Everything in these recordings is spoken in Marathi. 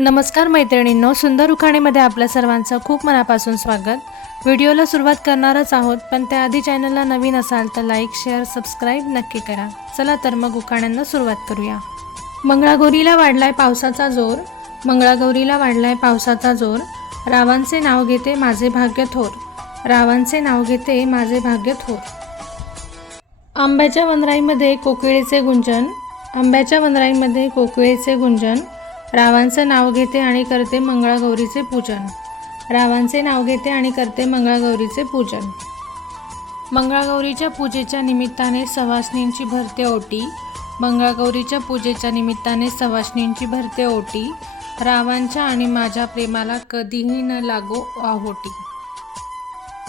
नमस्कार मैत्रिणींनो सुंदर उखाणीमध्ये आपल्या सर्वांचं खूप मनापासून स्वागत. व्हिडिओला सुरुवात करणारच आहोत पण त्याआधी चॅनलला नवीन असाल तर लाईक शेअर सबस्क्राईब नक्की करा. चला तर मग उखाण्यांना सुरुवात करूया. मंगळागौरीला वाढलाय पावसाचा जोर. मंगळागौरीला वाढलाय पावसाचा जोर. रावांचे नाव घेते माझे भाग्य थोर. रावांचे नाव घेते माझे भाग्य थोर. आंब्याच्या वनराईमध्ये कोकिळेचे गुंजन. आंब्याच्या वनराईमध्ये कोकिळेचे गुंजन. रावांचं नाव घेते आणि करते मंगळागौरीचे पूजन. रावांचे नाव घेते आणि करते मंगळागौरीचे पूजन. मंगळागौरीच्या पूजेच्या निमित्ताने सवासनींची भरते ओटी. मंगळागौरीच्या पूजेच्या निमित्ताने सवासनींची भरते ओटी. रावांच्या आणि माझ्या प्रेमाला कधीही न लागो आहोटी.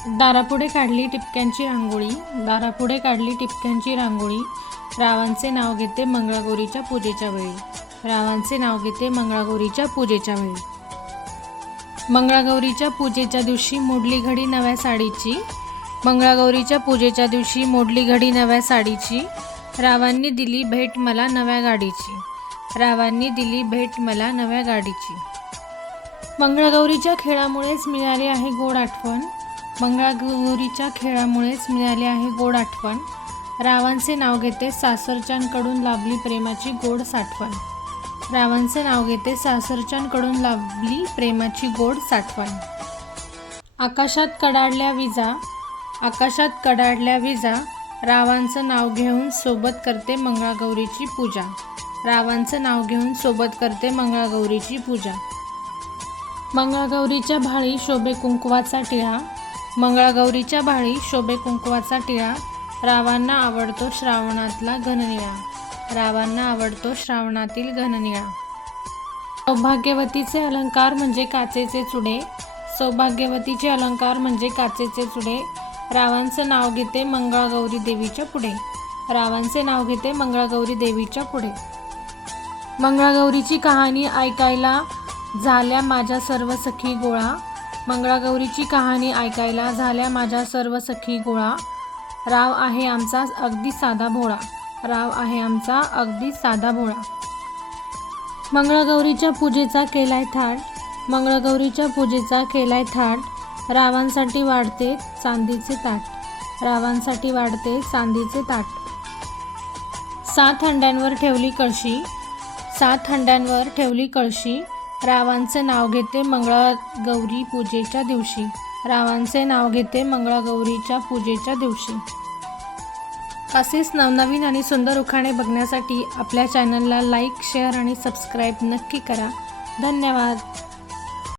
दारापुढे काढली टिपक्यांची रांगोळी. दारापुढे काढली टिपक्यांची रांगोळी. रावांचे नाव घेते मंगळागौरीच्या पूजेच्या वेळी. रावांचे नाव घेते मंगळागौरीच्या पूजेच्या वेळी. मंगळागौरीच्या पूजेच्या दिवशी मोडली घडी नव्या साडीची. मंगळागौरीच्या पूजेच्या दिवशी मोडली घडी नव्या साडीची. रावांनी दिली भेट मला नव्या गाडीची. रावांनी दिली भेट मला नव्या गाडीची. मंगळागौरीच्या खेळामुळेच मिळाली आहे गोड आठवण. मंगळागौरीच्या खेळामुळेच मिळाली आहे गोड आठवण. रावांचे नाव घेते सासरच्यांकडून लाभली प्रेमाची गोड साठवण. रावांचे नाव घेते सासरच्यांकडून लाभली प्रेमाची गोड साठवण. आकाशात कडाडल्या विजा आकाशात कडाडल्या विजा रावांचं नाव घेऊन सोबत करते मंगळागौरीची पूजा. रावांचं नाव घेऊन सोबत करते मंगळागौरीची पूजा. मंगळागौरीच्या भाळी शोभे कुंकवाचा टिळा मंगळागौरीच्या भाळी शोभे कुंकवाचा टिळा रावांना आवडतो श्रावणातला घननिळा. रावांना आवडतो श्रावणातील घननिळा. सौभाग्यवतीचे अलंकार म्हणजे काचेचे चुडे. सौभाग्यवतीचे अलंकार म्हणजे काचेचे चुडे. रावांचं नाव घेते मंगळागौरी देवीच्या पुढे. रावांचे नाव घेते मंगळागौरी देवीच्या पुढे. मंगळागौरीची कहाणी ऐकायला झाल्या माझ्या सर्व सखी गोळा. मंगळागौरीची कहाणी ऐकायला झाल्या माझ्या सर्व सखी गोळा. राव आहे आमचा अगदी साधा भोळा. राव आहे आमचा अगदी साधा भोळा. मंगळागौरीच्या पूजेचा केलाय थाट मंगळागौरीच्या पूजेचा केलाय थाट रावांसाठी वाढते चांदीचे ताट रावांसाठी वाढते चांदीचे ताट. सात हंड्यांवर ठेवली कळशी सात हंड्यांवर ठेवली कळशी रावांचे नाव घेते मंगळागौरी पूजेच्या दिवशी रावांचे नाव घेते मंगळागौरीच्या पूजेच्या दिवशी. असेच नवनवीन आणि सुंदर उखाणे बघण्यासाठी आपल्या चॅनलला लाईक शेअर आणि सबस्क्राईब नक्की करा. धन्यवाद.